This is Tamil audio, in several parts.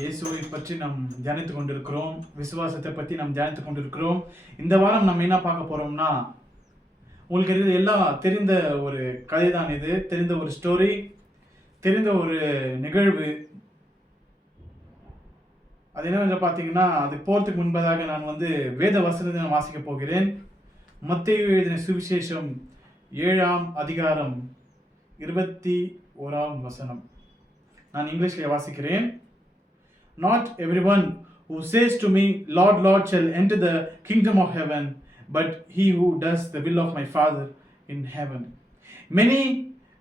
இயேசுவை பற்றி நாம் தியானித்துக் கொண்டிருக்கிறோம். விசுவாசத்தை பற்றி நாம் தியானித்துக் கொண்டிருக்கிறோம். இந்த வாரம் நம்ம என்ன பார்க்க போறோம்னா, உங்களுக்கு இது எல்லாம் தெரிந்த ஒரு கதை தான். இது தெரிந்த ஒரு ஸ்டோரி, தெரிந்த ஒரு நிகழ்வு. அது என்ன பார்த்தீங்கன்னா, அது போறதுக்கு முன்பதாக நான் வேத வசனத்தை நான் வாசிக்க போகிறேன். மத்தேயு எழுதின சுவிசேஷம் 7ஆம் அதிகாரம் 21ஆம் வசனம். நான் இங்கிலீஷ்ல வாசிக்கிறேன். Not everyone who says to me, Lord, Lord, shall enter the kingdom of heaven, but he who does the will of my Father in heaven. Many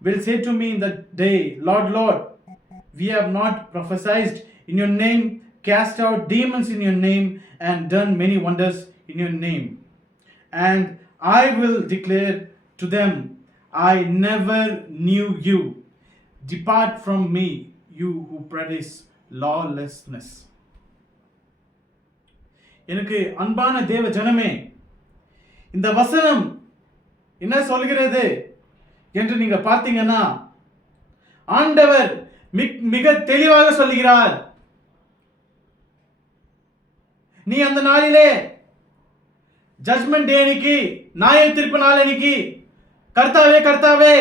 will say to me in that day, Lord, Lord, we have not prophesied in your name, cast out demons in your name, and done many wonders in your name. And I will declare to them, I never knew you. Depart from me, you who practice lawlessness. எனக்கு அன்பான தேவ ஜனமே, இந்த வசனம் என்ன சொல்கிறது என்று நீங்க பார்த்தீங்கன்னா, ஆண்டவர் மிக தெளிவாக சொல்கிறார். நீ அந்த நாளிலே, ஜட்ஜ்மெண்ட் டே அன்னைக்கு, நியாய தீர்ப்பு நாள் அன்னைக்கு, கர்த்தாவே கர்த்தாவே,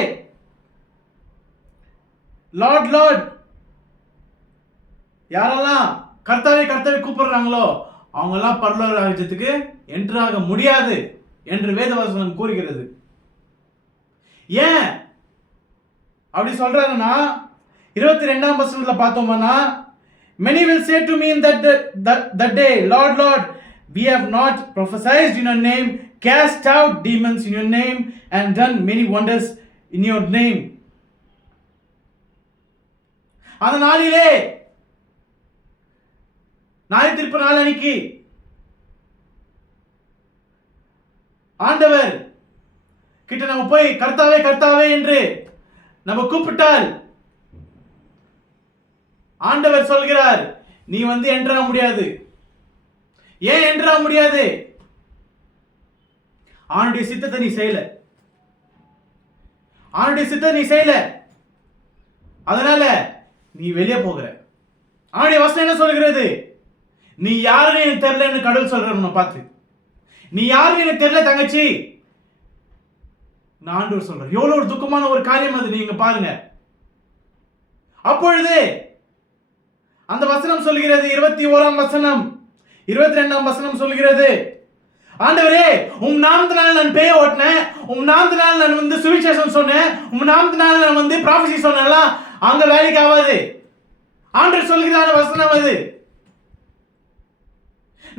லார்ட் லார்ட், யாரெல்லாம் கர்த்தாவே கர்த்தாவே கூப்பிடுறாங்களோ அவங்கெல்லாம் பரலோக ராஜ்யத்துக்கு என்ட்ராக முடியாது என்று வேதவசனம் கூறுகிறது. ஏன் அப்படி சொல்றாங்கன்னா, 22ஆம் வசனத்துல பார்த்தோம்னா, many will say to me in that day, Lord, Lord, we have not prophesied in your name, cast out demons in your name, and done many wonders in your name. அந்த நாளிலே, நியாய தீர்ப்பு நாள் அன்னைக்கு, ஆண்டவர் கிட்ட நம்ம போய் கர்த்தாவே கர்த்தாவே என்று நம்ம கூப்பிட்டால், ஆண்டவர் சொல்கிறார், நீ என்ட்ரா முடியாது. ஏன் என்ட்ரா முடியாது? ஆண்டுடைய சித்தத்தை நீ செய்யல. ஆண்டுடைய சித்தத்தை நீ செய்யல, அதனால நீ வெளியே போகிற. ஆண்டுடைய வசனம் என்ன சொல்கிறது? நீ யாருன்னு எனக்கு தெரியலன்னு கடவுள் சொல்ற பார்த்து. நீ யாருன்னு எனக்கு தெரியல தங்கச்சி, நான் ஆண்டவர் சொல்றேன். எவ்வளவு ஒரு துக்கமான ஒரு காரியம் அது. நீங்க பாருங்க. அப்பொழுது அந்த வசனம் சொல்கிறது, 21ஆம் வசனம், 22ஆம் வசனம் சொல்கிறது, ஆண்டவரே, உம் நாமத்தினால நான் பேய ஓட்டினேன், உம் நாமத்தினால நான் வந்து சுவிசேஷம் சொன்னேன், உம் நாமத்தினால நான் வந்து ப்ராஃபஸி சொன்னேன்லாம் அங்க வேலைக்கு ஆகாது. ஆண்டவர் சொல்கிறான வசனம் அது.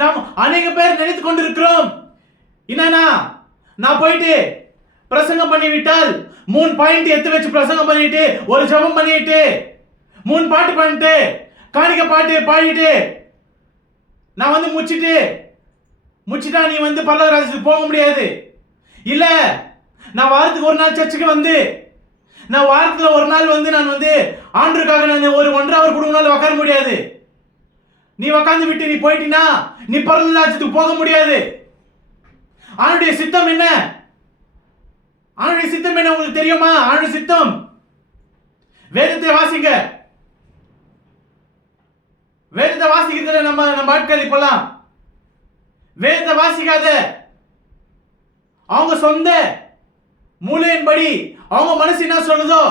நாம் அநேக பேர் நினைத்துக் கொண்டிருக்கிறோம், என்னன்னா நான் போயிட்டு பிரசங்கம் பண்ணிவிட்டால் 3 பாயிண்ட் எடுத்து வச்சு பிரசங்கம் பண்ணிட்டு, ஒரு ஜெபம் பண்ணிட்டு, 3 பாட்டு பண்ணிட்டு, காணிக்க பாட்டு பாடிட்டு நான் வந்து முச்சிட்டா நீ வந்து பரலோக ராஜ்யத்துக்கு போக முடியாது. இல்ல, நான் வாரத்துக்கு ஒரு நாள் சர்ச்சுக்கு வந்து, நான் வாரத்துல ஒரு நாள் வந்து நான் வந்து ஆண்டவருக்காக நான் ஒரு 1.5 hour கொடுக்கனால உட்கார முடியாது. நீ உட்கார்ந்து விட்டு நீ போயிட்டினா நீ பரலோக ராஜ்யத்துக்கு போக முடியாது. ஆண்டவருடைய சித்தம் என்ன? ஆண்டவருடைய சித்தம் என்ன உங்களுக்கு தெரியுமா? ஆண்டவருடைய சித்தம், வேதத்தை வாசிங்க. வேதத்தை வாசிக்கிறதுல நம்ம ஆட்கள் இப்பெல்லாம் வேதத்தை வாசிக்காத, அவங்க சொந்த மூளையின்படி அவங்க மனசு என்ன சொல்லுதோ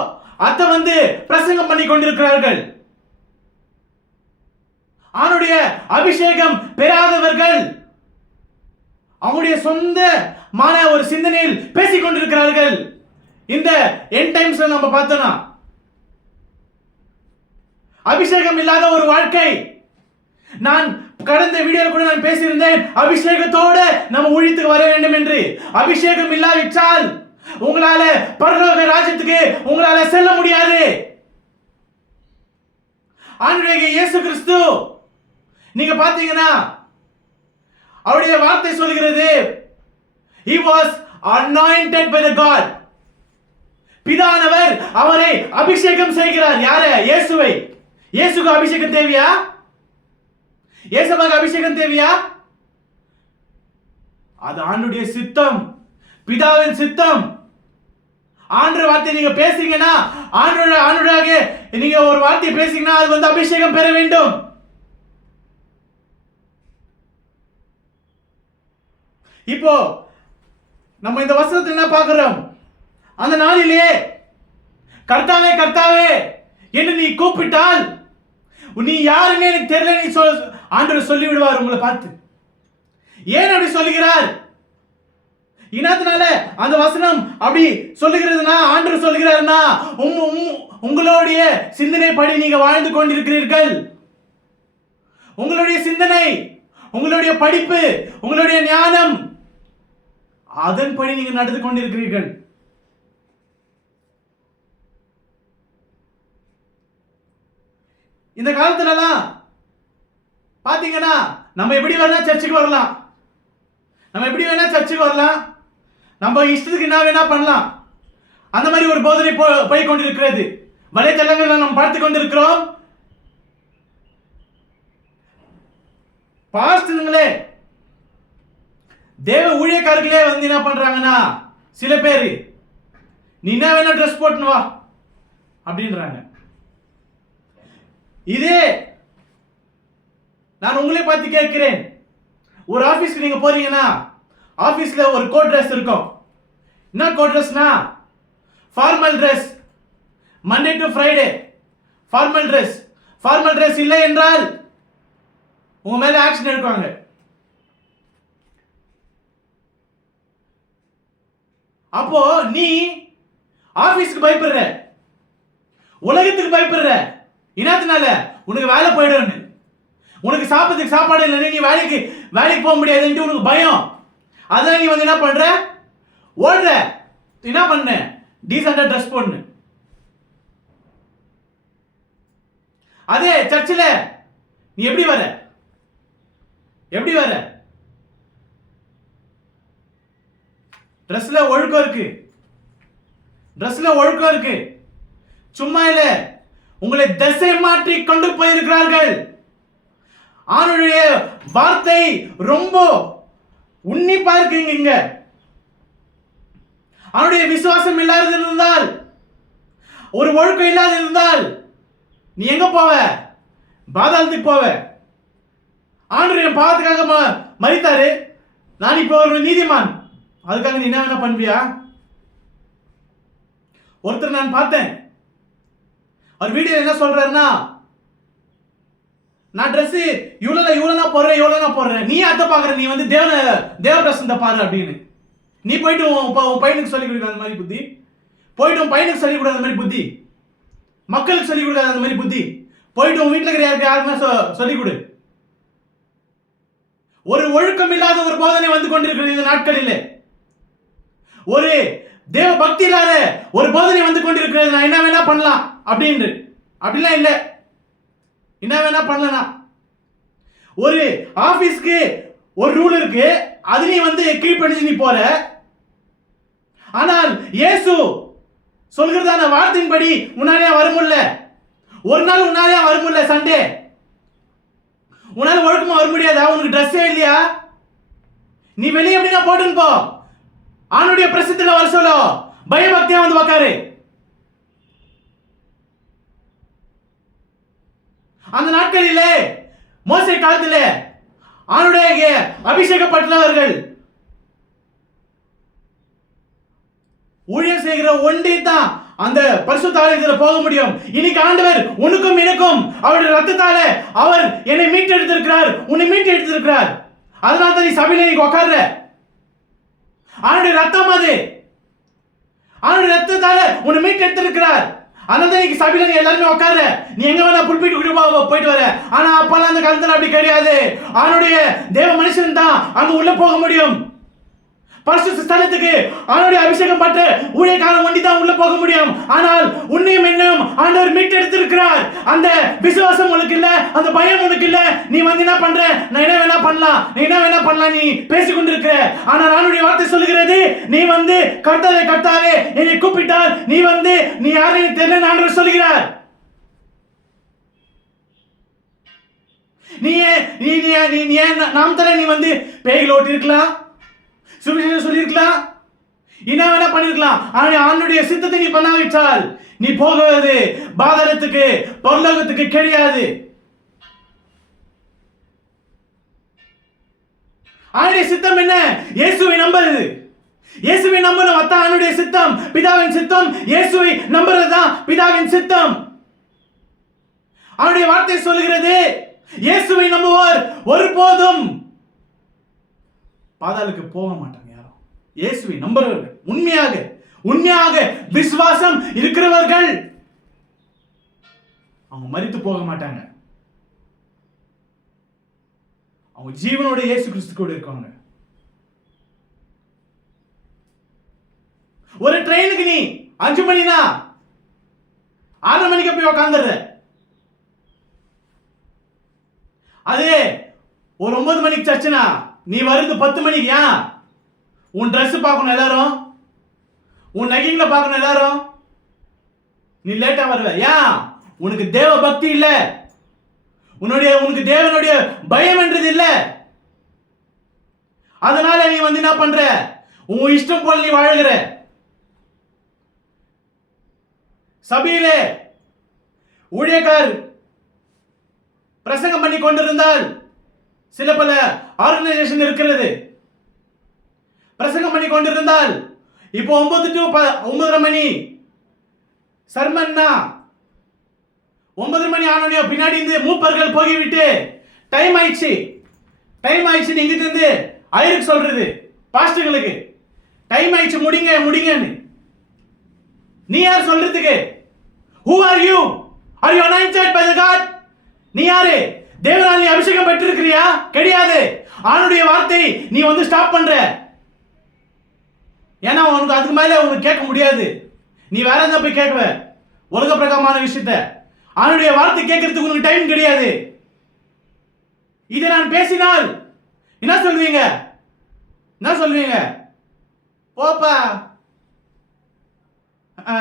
அதை வந்து பிரசங்கம் பண்ணி கொண்டிருக்கிறார்கள். அவனுடைய அபிஷேகம் பெறாதவர்கள் அவங்களுடைய சொந்தமான ஒரு சிந்தனையில் பேசிக் கொண்டிருக்கிறார்கள். இந்த எண்ட் டைம்ஸ்ல நம்ம பார்த்தோம்னா அபிஷேகம் இல்லாத ஒரு வாழ்க்கை. நான் கடந்த வீடியோவில் கூட நான் பேசியிருந்தேன், அபிஷேகத்தோடு நம்ம ஊழியத்துக்கு வர வேண்டும் என்று. அபிஷேகம் இல்லாவிட்டால் உங்களால பரலோக ராஜ்யத்துக்கு உங்களால செல்ல முடியாது. ஆண்டவராகிய இயேசு கிறிஸ்து நீங்க பாத்தீங்கன்னா அவருடைய வார்த்தை சொல்கிறது, he was anointed by the God. பிதானவர் அவரை அபிஷேகம் செய்கிறார். யாரை? இயேசுவை. இயேசுக்கு அபிஷேகம் தேவையா? இயேசுவுக்கு அபிஷேகம் தேவையா? அது ஆண்டவருடைய சித்தம், பிதாவின் சித்தம். ஆண்டவர் வார்த்தை நீங்க பேசுறீங்கன்னா, ஆண்டவராக நீங்க ஒரு வார்த்தை பேசுறீங்கன்னா அது வந்து அபிஷேகம் பெற வேண்டும். இப்போ நம்ம இந்த வசனத்தை என்ன பார்க்கிறோம்? அந்த நாளிலே கர்த்தாவே கர்த்தாவே என்று நீ கூப்பிட்டால் நீ யாருன்னு எனக்கு தெரியல நீ ஆண்டவர் சொல்லி விடுவார் உங்களை பார்த்து. ஏன் அப்படி சொல்லுகிறார்? இனத்தினால அந்த வசனம் அப்படி சொல்லுகிறதுனா, ஆண்டவர் சொல்லுகிறார்னா உங்களுடைய சிந்தனை படி நீங்க வாழ்ந்து கொண்டிருக்கிறீர்கள். உங்களுடைய சிந்தனை, உங்களுடைய படிப்பு, உங்களுடைய ஞானம், அதன்படி நீங்க நடந்து கொண்டிருக்கிறீர்கள். இந்த காலத்துலலாம் பாத்தீங்கன்னா நம்ம எப்படி வேணா சர்ச்சுக்கு வரலாம், நம்ம இஷ்டத்துக்கு என்ன வேணா பண்ணலாம். அந்த மாதிரி ஒரு போதனை போய் கொண்டிருக்கிறது. வலைத்தளங்களில் நம்ம பார்த்து கொண்டிருக்கிறோம். பாஸ்டர்களே, தேவ ஊழியக்காரர்களே வந்து என்ன பண்றாங்கன்னா, சில பேர் நீ என்ன வேணா ட்ரெஸ் போட்டுன்னு வா அப்படின்றாங்க. இதே நான் உங்களே பார்த்து கேட்கிறேன், ஒரு ஆபீஸ்க்கு நீங்க போறீங்கன்னா ஆபீஸ்ல ஒரு கோட் ட்ரெஸ் இருக்கும். என்ன கோட் ட்ரெஸ்னா formal dress. Monday to Friday formal dress. Formal dress இல்லை என்றால் உங்க மேல ஆக்ஷன் எடுப்பாங்க. அப்போ நீ ஆபீஸ்க்கு பயப்படுற, உலகத்துக்கு பயப்படுற. இனத்தினால உனக்கு வேலை போயிடும், உனக்கு சாப்பிட்றதுக்கு சாப்பாடு இல்லை, நீ வேலைக்கு போக முடியாதுன்ட்டு உனக்கு பயம். அதான் நீ வந்து என்ன பண்ற? ஓடுற. என்ன பண்ண? டீசெண்டா ட்ரெஸ் போடணும். அதே சர்ச்சில் நீ எப்படி வர? ட்ரெஸ்ல ஒழுக்கம் இருக்கு. சும்மா இல்ல, உங்களை திசை மாற்றி கொண்டு போயிருக்கிறார்கள். ஆண்டவருடைய வார்த்தை ரொம்ப உன்னிப்பா இருக்குங்க. இங்க அவனுடைய விசுவாசம் இல்லாத இருந்தால், ஒரு ஒழுக்கம் இல்லாத இருந்தால் நீ எங்க போவ? பாதாளத்துக்கு போவ. ஆண்டவர் என் பாவத்துக்காக மரித்தாரு, நான் இப்போ ஒரு நீதிமான், அதுக்காக நீ என்ன வேணா பண்ணுவியா? ஒருத்தர் நான் பார்த்தேன், அவர் வீடியோ என்ன சொல்றாருன்னா, நான் ட்ரெஸ் இவ்வளோ போடுறேன், நீ அத்தை பாக்குற, நீ வந்து தேவ பிரசனத்தை பாரு அப்படின்னு. நீ போயிட்டு உன் பையனுக்கு சொல்லிக் கொடுக்க அந்த மாதிரி புத்தி, போயிட்டு உன் பையனுக்கு சொல்லிக் கொடுக்க அந்த மாதிரி புத்தி, மக்களுக்கு சொல்லிக் கொடுக்காத அந்த மாதிரி புத்தி, போயிட்டு உன் வீட்டில் இருக்கிற யாருக்குன்னா சொல்லிக் கொடு. ஒரு ஒழுக்கம் இல்லாத ஒரு போதனை வந்து கொண்டிருக்கிறது இந்த நாட்களில். ஒரு தேவ பக்தி இல்லாத ஒரு போதனை வந்து கொண்டிருக்கிறது. நான் என்ன வேணா பண்ணலாம் அப்படின்னு. அப்படிலாம் இல்லை. என்ன வேணா பண்ணலாம். ஒரு ஆபீஸ்க்கு ஒரு ரூல் இருக்கு, அது நீ வந்து கீழ்ப்படிஞ்சு நீ போற. ஆனால் இயேசு சொல்கிறதான வார்த்தையின்படி உன்னாலே வர முடியல. ஒரு நாள் உன்னாலே வர முடியல. சண்டே உன்னால ஒழுக்கமா வர முடியாதா? உனக்கு ட்ரெஸ்ஸே இல்லையா? நீ வெளியே எப்படின்னா போட்டுன்னு போ. ஆணுடைய பிரசித்தில வர சொல்லோ, பயபக்தியா வந்து உக்காரு. அந்த நாட்களிலே மோசே காலத்திலே ஆணுடைய அபிஷேகப்பட்டவர்கள் ஊழியம் செய்கிற ஒன்றே தான் அந்த பரிசுத்த ஆலயத்தில் போக முடியும். இன்னைக்கு ஆண்டவர் உனக்கும் எனக்கும் அவருடைய ரத்தத்தாலே அவர் என்னை மீட்டெடுத்திருக்கிறார், உன்னை மீட்டெடுத்திருக்கிறார். அதனால தான் நீ சபையில நீ உட்கார்ற. அவனுடைய ரத்தம் அது. அவனுடைய ரத்தத்தால உன்னை மீட்டெடுத்திருக்கிறார். அதனால தான் இன்னைக்கு சபையில நீ எல்லாருமே உட்கார்ற. நீ எங்க வேணா புல்பீட்டு போயிட்டு வர. ஆனா அப்பெல்லாம் அந்த காலத்துல அப்படி கிடையாது. அவனுடைய தேவ மனுஷன் தான் அங்க உள்ள போக முடியும். பரிசுத்த ஸ்தலத்துக்கு அவனுடைய அபிஷேகம் பட்டு ஊழியக்காரன் ஒண்டி தான் உள்ள போக முடியும். ஆனால் உன்னையும் என்னும் ஆண்டவர் மீட்டெடுத்திருக்கிறார். அந்த விசுவாசம் உனக்கு இல்ல, அந்த பயம் உனக்கு இல்ல. நீ வந்து என்ன பண்ற? நான் என்ன வேணா பண்ணலாம், நீ பேசிக்கொண்டிருக்கிற. ஆனால் அவனுடைய வார்த்தை சொல்லுகிறது, நீ வந்து கர்த்தாவே என்னை கூப்பிட்டால் நீ வந்து நீ யாரையும் தெரியல ஆண்டவர் சொல்லுகிறார். நீ நாமத்தால நீ வந்து பேய்கள் ஓட்டி இருக்கலாம், சுவிசேஷம் சொல்லியிருக்கலாம், என்ன வேணா பண்ணிருக்கலாம். ஆனா அவனுடைய சித்தத்தை நீ பண்ணாவிட்டால் நீ போகிறது பாதாளத்துக்கு, பரலோகத்துக்கு கிடையாது. அவனுடைய சித்தம் என்ன? இயேசுவை நம்புறது. இயேசுவை நம்பணும், அதான் அவனுடைய சித்தம். பிதாவின் சித்தம் இயேசுவை நம்புறதுதான் பிதாவின் சித்தம். அவனுடைய வார்த்தை சொல்லுகிறது, இயேசுவை நம்புவோர் ஒருபோதும் பாதாளுக்கு போக மாட்டாங்க. யாரும் இயேசுவை நம்புறவர்கள், உண்மையாக விசுவாசம் இருக்கிறவர்கள் அவங்க மரித்து போக மாட்டாங்க. அவங்க ஜீவனோட இயேசு கிறிஸ்து கூட இருக்காங்க. ஒரு ட்ரெயினுக்கு நீ 5 மணினா 6 மணிக்கு போய் உட்காந்துடுற. அதே ஒரு 9 மணிக்கு சர்ச்சுனா நீ வருது 10 மணிக்கு. ஏன்? உன் ட்ரெஸ் பார்க்கணும் எல்லாரும், உன் நகைங்களை பார்க்கணும் எல்லாரும். நீ லேட்டா வருவ. ஏன்? உனக்கு தேவ பக்தி இல்ல, உனக்கு தேவனுடைய பயம் என்றது இல்ல. அதனால நீ வந்து என்ன பண்ற? உன் இஷ்டம் போல நீ வாழுகிற. சபையிலே ஊழியக்கார் பிரசங்கம் பண்ணி கொண்டிருந்தால் சில பல ஆர்கனைசேஷன் இருக்கிறது. பிரசங்கம் பண்ணி கொண்டிருந்தால் இப்போ 9 to 9:30 மணி சர்மன்னா 9 மணி ஆனோனே பின்னாடி இருந்து மூப்பர்கள் போகிவிட்டு டைம் ஆயிடுச்சு இங்கிட்டு இருந்து ஐருக்கு சொல்றது பாஸ்டர்களுக்கு டைம் ஆயிடுச்சு, முடிங்கன்னு. நீ யார் சொல்றதுக்கு? Who are you? Are you anointed by the God? நீ யாரு? தேவனால் நீ அபிஷேகம் பெற்றிருக்கிறியா? கிடையாது. அவனுடைய வார்த்தை நீ வந்து ஸ்டாப் பண்ற. ஏன்னா உனக்கு அதுக்கு மேல உனக்கு கேட்க முடியாது. நீ வேற எந்த போய் கேட்கவ உலக பிரகாரமான விஷயத்த. அவனுடைய வார்த்தை கேட்கறதுக்கு உனக்கு டைம் கிடையாது. இதை நான் பேசினால் என்ன சொல்வீங்க? போப்பா,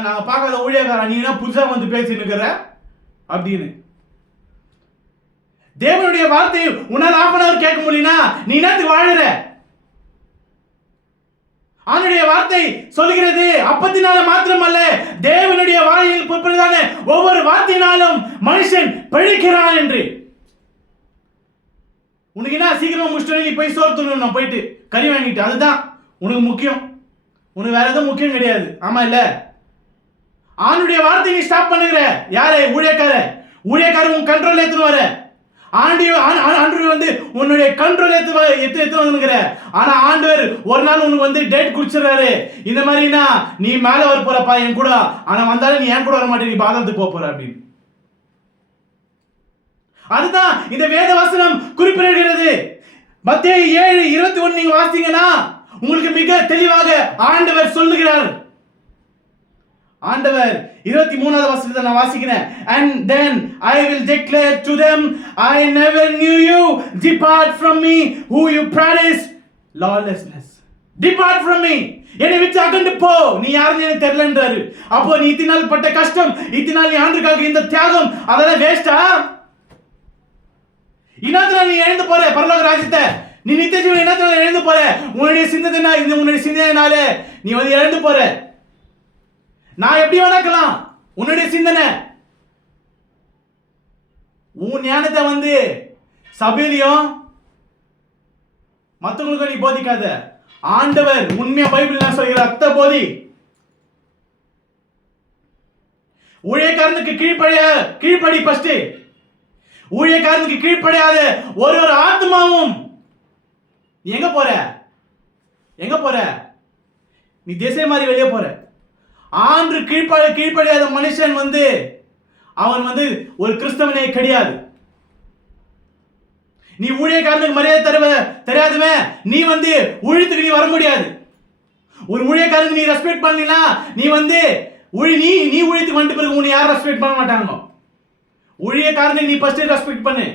நாங்க பார்க்காத ஊழியக்காரன், நீ என்ன புதுசா வந்து பேசிட்டு இருக்கிற அப்படின்னு. தேவனுடைய வார்த்தை உன்னால் 1/2 hour கேட்க முடியும்னா நீ என்னத்துக்கு வாழுற? அவனுடைய வார்த்தை சொல்லுகிறது, அப்பத்தினால மாத்திரமல்ல தேவனுடைய வாயில் புறப்படுதான ஒவ்வொரு வார்த்தையினாலும் மனுஷன் பிழைக்கிறான் என்று. உனக்கு என்ன சீக்கிரமா முடிச்சுட்டு நீ போய் சோறு தூணும், நான் போயிட்டு கறி வாங்கிட்டு, அதுதான் உனக்கு முக்கியம். உனக்கு வேற எதுவும் முக்கியம் கிடையாது. ஆமா இல்ல? அவனுடைய வார்த்தை நீ ஸ்டாப் பண்ணுகிற. யாரே? ஊழியக்காரர் உன் கண்ட்ரோல் ஏத்துன்னு வர. ஆண்டவர் வந்து உன்னுடைய கண்ட்ரோல் எத்து வந்துங்கிற. ஆனா ஆண்டவர் ஒரு நாள் உனக்கு வந்து டேட் குடிச்சிடறாரு. இந்த மாதிரினா நீ மேல வர போறப்பா என் கூட, ஆனா வந்தாலும் நீ என் கூட வர மாட்டே, நீ பாதாளத்துக்கு போக போற அப்படின்னு. அதுதான் இந்த வேத வசனம் குறிப்பிடுகிறது. மத்தேயு 7:21 நீங்க வாசித்தீங்கன்னா உங்களுக்கு மிக தெளிவாக ஆண்டவர் சொல்லுகிறார். ஆண்டவர் 23வது வசனத்தை நான் வாசிக்கிறேன். And then I will declare to them, I never knew you. Depart from me, who you practice lawlessness. Depart from me. என்னை விட்டு அகன்று போ, நீ யாருன்னு எனக்கு தெரியலன்றாரு. அப்போ நீ இத்தனை பட்ட கஷ்டம், இத்தனை நீ ஆண்டுக்காக இந்த தியாகம், அதெல்லாம் வேஸ்டா? இனத்துல நீ எழுந்து போற பரலோக ராஜ்யத்தை, நீ நித்திய ஜீவன் இனத்துல எழுந்து போற. உன்னுடைய சிந்தனைனால நீ வந்து எழுந்து போற. நான் எப்படி வேணாக்கலாம் உன்னுடைய சிந்தனை, உன் ஞானத்தை வந்து சபையிலையும் மற்றவங்களுக்கு நீ போதிக்காத. ஆண்டவர் உண்மையா பைபிள் நான் சொல்கிற அத்த போதி. ஊழியக்காரனுக்கு கீழ்ப்படி ஃபர்ஸ்ட். ஊழியக்காரனுக்கு கீழ்ப்படியாத ஒரு ஆத்மாவும் எங்க போற? நீ திசை மாதிரி வெளியே போற. ஆண்டு கீழ்ப்படியாத மனுஷன் வந்து அவன் வந்து ஒரு கிறிஸ்தவனே கிடையாது. நீ ஊழியக்காரனுக்கு மரியாதை தெரியாதவன் நீ வந்து ஊழியத்துக்கு நீ வர முடியாது. ஒரு ஊழியக்காரனுக்கு நீ ரெஸ்பெக்ட் பண்ணீங்கன்னா நீ வந்து நீ ஊழியத்துக்கு வந்துட்டு பிறகு உன்னை யாரும் ரெஸ்பெக்ட் பண்ண மாட்டாங்க. ஊழியக்காரனுக்கு நீ ஃபர்ஸ்ட் ரெஸ்பெக்ட் பண்ணு.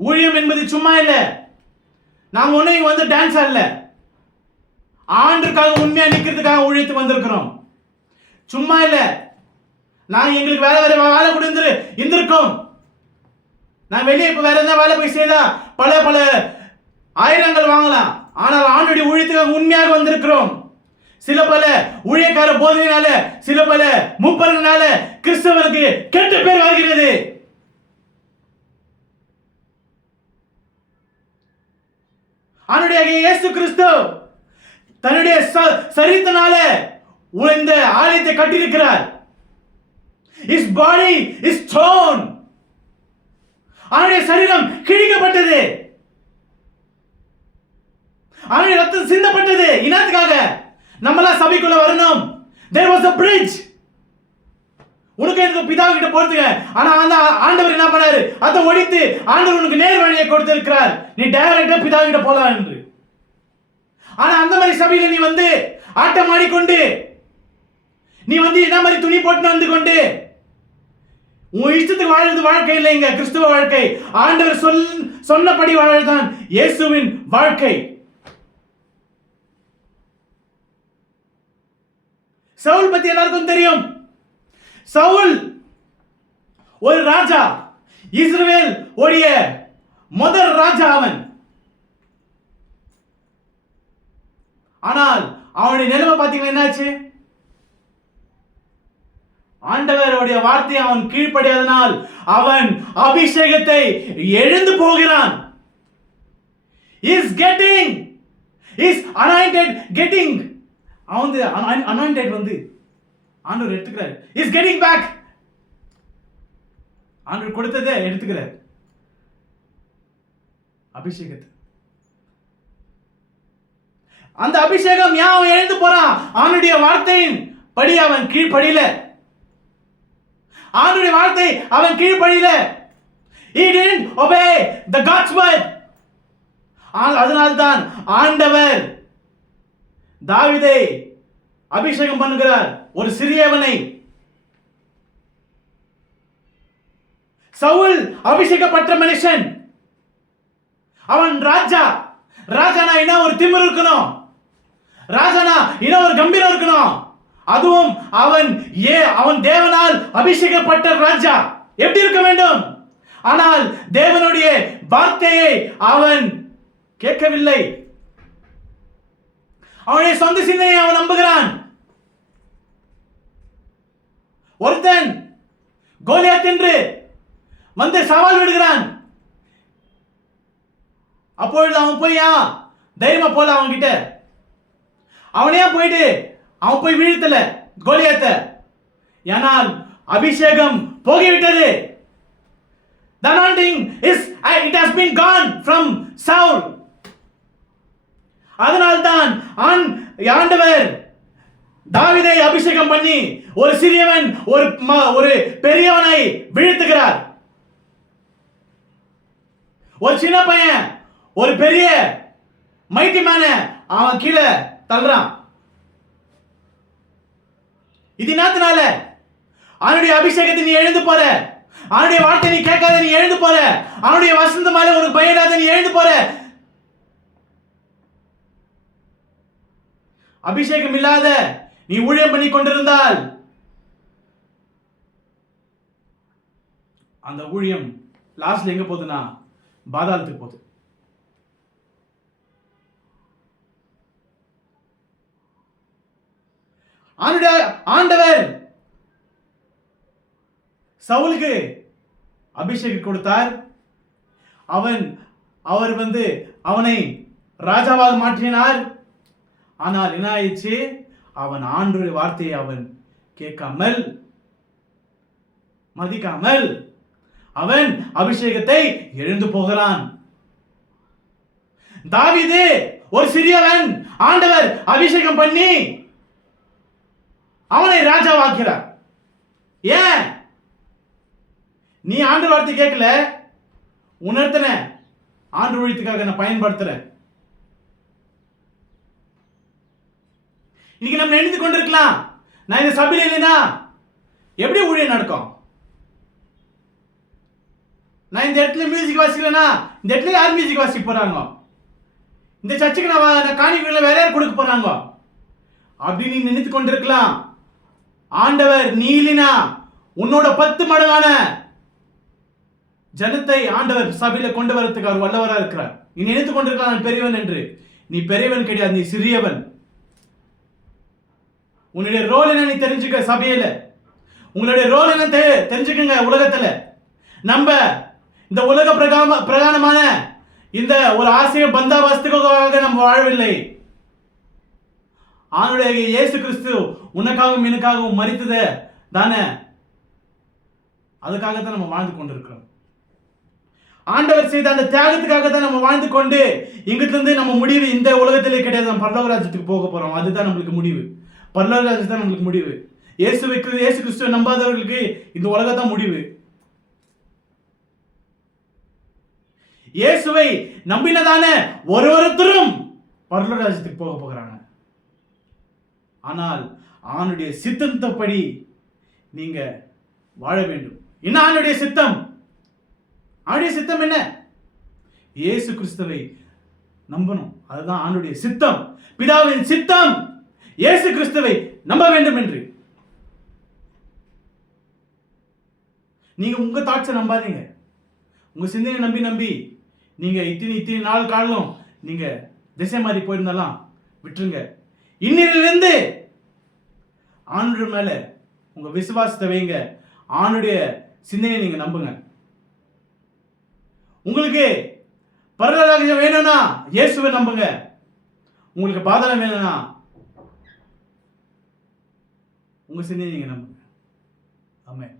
ஊழியம் என்பது சும்மா இல்லை. நாம ஒன்னும் இங்க வந்து டான்ஸ் ஆடல. ஆண்டுக்காக உண்மையா நிக்கிறதுக்காக ஊழியத்துக்கு வந்திருக்கிறோம். சும்மா இல்ல. நான் எங்களுக்கு வேலை கொடுத்து இருந்திருக்கோம். நான் வெளியே இப்ப வேற எதாவது வேலை போய் செய்தா பல ஆயிரங்கள் வாங்கலாம். ஆனால் ஆண்டுடைய ஊழியத்துக்கு உண்மையாக வந்திருக்கிறோம். சில பல ஊழியக்கார போதனையினால, சில பல மூப்பர்களால கிறிஸ்தவனுக்கு கெட்ட பேர் வருகிறது. ஆண்டுடைய இயேசு கிறிஸ்து தன்னுடைய சரீரத்தினால இந்த ஆலயத்தை கட்டியிருக்கிறார். His body is torn. அவருடைய சரீரம் கிழிக்கப்பட்டது. அவருடைய ரத்தம் சிந்தப்பட்டது. இனத்துக்காக நம்மளாம் சபைக்குள்ள வரணும். There was a bridge. உனக்கு எனக்கு பிதா கிட்ட போறதுக்கு. ஆனா அந்த ஆண்டவர் என்ன பண்ணாரு? அதை ஒழித்து ஆண்டவர் உனக்கு நேர் வழியை கொடுத்திருக்கிறார். நீ டைரக்டா பிதா கிட்ட போலாம் என்று. ஆனா அந்த மாதிரி சபையில நீ வந்து ஆட்டம் ஆடிக்கொண்டு, நீ வந்து என்ன மாதிரி துணி போட்டு வந்து கொண்டு உன் இஷ்டத்துக்கு வாழ்றது வாழ்க்கை இல்லைங்க. கிறிஸ்துவ வாழ்க்கை ஆண்டவர் சொன்னபடி வாழ்தான் இயேசுவின் வாழ்க்கை. சவுல் பத்தி எல்லாருக்கும் தெரியும். சவுல் ஒரு ராஜா, இஸ்ரவேல் உடைய முதல் ராஜா அவன். ஆனால் அவனுடைய நிலைமை பார்த்தீங்கன்னா என்னாச்சு? ஆண்டவருடைய வார்த்தை அவன் கீழ்ப்படியாதனால் அவன் அபிஷேகத்தை எழுந்து போகிறான். அவன் anointed வந்து ஆண்டவர் எடுத்துக்கிறார். Is getting back. ஆண்டவர் கொடுத்ததை எடுத்துக்கிறார் அபிஷேகத்தை. அந்த அபிஷேகம் ஏன் அவன் எழுந்து போறான்? அவனுடைய வார்த்தையின் படி அவன் கீழ்ப்படியல. ஆண்டவருடைய வார்த்தை அவன் கீழ்ப்படியல. He didn't obey the God's word. அதனால்தான் ஆண்டவர் தாவீதை அபிஷேகம் பண்ணுகிறார், ஒரு சிறியவனை. சவுல் அபிஷேகப்பட்ட மனுஷன். அவன் ராஜா. ராஜானா என்ன ஒரு திமிரு இருக்கணும். ராஜானா என்ன ஒரு கம்பீரம் இருக்கணும். அதுவும் அவன் தேவனால் அபிஷேகப்பட்ட ராஜா எப்படி இருக்க வேண்டும்? ஆனால் தேவனுடைய வார்த்தையை அவன் கேட்கவில்லை. அவனுடைய சொந்த சிந்தனையை அவன் நம்புகிறான். ஒருத்தன் கோலியாத் என்று வந்து சவால் விடுகிறான். அப்பொழுது அவன் போய் தைரியமா போல அவன் கிட்ட. அவனே போயிட்டு அவன் போய் வீழ்த்தல கோலியாத்த. ஏனால் அபிஷேகம் போகிவிட்டது. The anointing it has been gone from Saul. அதனால்தான் ஆண்டவர் தாவீதை அபிஷேகம் பண்ணி ஒரு சிறியவன் ஒரு பெரியவனை வீழ்த்துகிறார். ஒரு சின்ன பையன் ஒரு பெரிய மைட்டி மேன அவன் கீழே தள்ளுறான். இது என்னத்தினால? அவனுடைய அபிஷேகத்தை நீ எழுந்து போற, அவனுடைய வார்த்தை நீ கேட்காத நீ எழுந்து போற, அவனுடைய வசந்த மேல உனக்கு பயப்படாத நீ எழுந்து போற. அபிஷேகம் இல்லாத நீ ஊழியம் பண்ணி கொண்டிருந்தால் அந்த ஊழியம் லாஸ்ட்ல எங்க போகுதுன்னா பாதாளத்துக்கு போகுது. ஆண்டவர் சவுலுக்கு அபிஷேகம் கொடுத்தார். அவர் அவனை ராஜாவாக மாற்றினார். ஆனால் என்ன ஆயிடுச்சு? அவன் ஆண்டவருடைய வார்த்தையை அவன் கேட்காமல் மதிக்காமல் அவன் அபிஷேகத்தை எழுந்து போகிறான். தாவீது ஒரு சிறியவன், ஆண்டவர் அபிஷேகம் பண்ணி அவனை ராஜாவாக்கிறார். ஏன்? நீ ஆண்டவர் வார்த்தை கேட்கல, உணர்த்தன ஆண்டு ஊழியத்துக்காக நான் பயன்படுத்துறேன். இன்னைக்கு நம்ம நினைத்து கொண்டிருக்கலாம், நான் இந்த சபையில் இல்லைனா எப்படி ஊழியம் நடக்கும்? நான் இந்த இடத்துல மியூசிக் வாசிக்கலனா இந்த இடத்துல யார் மியூசிக் வாசிக்க போறாங்க? இந்த சர்ச்சுக்கு நான் காணிக்கைகளை வேற யார் கொடுக்க போறாங்க அப்படின்னு நீ நினைத்து கொண்டிருக்கலாம். ஆண்டவர் நீ இல்லைனா உன்னோட 10 மடங்கான ஜனத்தை ஆண்டவர் சபையில கொண்டு வரதுக்கு அவர் வல்லவராக இருக்கிறார். நீ நினைத்து கொண்டிருக்கலாம் நான் பெரியவன் என்று. நீ பெரியவன் கிடையாது, நீ சிறியவன். உன்னுடைய ரோல் என்ன நீ தெரிஞ்சுக்க. சபையில உங்களுடைய ரோல் என்ன தெரிஞ்சுக்கங்க. உலகத்துல நம்ம இந்த உலக பிரகாரமான இந்த ஒரு ஆசைய பந்தாபாஸ்துக்காக நம்ம வாழவில்லை. ஆண்டுடைய இயேசு கிறிஸ்து உனக்காகவும் எனக்காகவும் மரித்தது தானே, அதுக்காகத்தான் நம்ம வாழ்ந்து கொண்டிருக்கிறோம். ஆண்டவர் செய்த அந்த தியாகத்துக்காக தான் நம்ம வாழ்ந்து கொண்டு இங்கிருந்து நம்ம முடிவு இந்த உலகத்திலே கிடையாது, நம்ம பரலோக ராஜ்யத்துக்கு போக போறோம். அதுதான் நம்மளுக்கு முடிவு. பரலோக ராஜ்யம் தான் நம்மளுக்கு முடிவு. இயேசு கிறிஸ்துவை நம்பாதவர்களுக்கு இந்த உலகத்தான் முடிவு. இயேசுவை நம்பினதான ஒருத்தரும் பரலோக ராஜ்யத்துக்கு போக போகிறாங்க. ஆனால் ஆணுடைய சித்தப்படி நீங்க வாழ வேண்டும். என்ன ஆணுடைய சித்தம்? ஆணுடைய சித்தம் என்ன? இயேசு கிறிஸ்துவை நம்பணும். அதுதான் ஆணுடைய சித்தம். பிதாவின் சித்தம் இயேசு கிறிஸ்துவை நம்ப வேண்டும் என்று. நீங்க உங்க தாட்சை நம்பாதீங்க. உங்க சிந்தனை நம்பி நீங்க இத்தனை நாள் காலம் நீங்க திசை மாறி போயிருந்தாலாம் விட்டுருங்க. இன்னிலிருந்து ஆணுடைய மேல உங்க விசுவாசத்தை வைங்க. ஆணுடைய சிந்தனையை நீங்க நம்புங்க. உங்களுக்கு பரலோக ராஜ்யம் வேணும்னா இயேசுவை நம்புங்க. உங்களுக்கு பாதாளம் வேணும்னா உங்க சிந்தனையை நீங்க நம்புங்க. ஆமென்.